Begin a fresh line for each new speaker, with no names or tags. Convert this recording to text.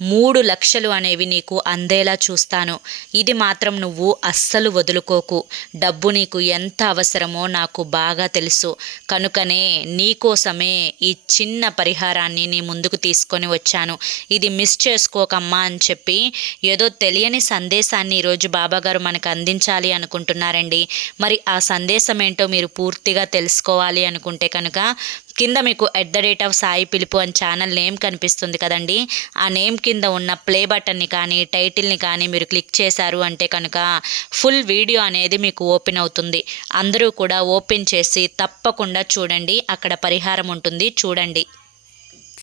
మూడు లక్షలు అనేవి నీకు అందేలా చూస్తాను. ఇది మాత్రం నువ్వు అస్సలు వదులుకోకు. డబ్బు నీకు ఎంత అవసరమో నాకు బాగా తెలుసు. కనుకనే నీకోసమే ఈ చిన్న పరిహారాన్ని నీ ముందుకు తీసుకొని వచ్చాను. ఇది మిస్ చేసుకోకమ్మా అని చెప్పి ఏదో తెలియని సందేశాన్ని ఈరోజు బాబాగారు మనకు అందించాలి అనుకుంటున్నారండి. మరి ఆ సందేశం ఏంటో మీరు పూర్తిగా తెలుసుకోవాలి అనుకుంటే కనుక కింద మీకు at the rate of Sai పిలుపు అని ఛానల్ నేమ్ కనిపిస్తుంది కదండి. ఆ నేమ్ కింద ఉన్న ప్లే బటన్ని కానీ టైటిల్ని కానీ మీరు క్లిక్ చేశారు అంటే కనుక ఫుల్ వీడియో అనేది మీకు ఓపెన్ అవుతుంది. అందరూ కూడా ఓపెన్ చేసి తప్పకుండా చూడండి. అక్కడ పరిహారం ఉంటుంది. చూడండి.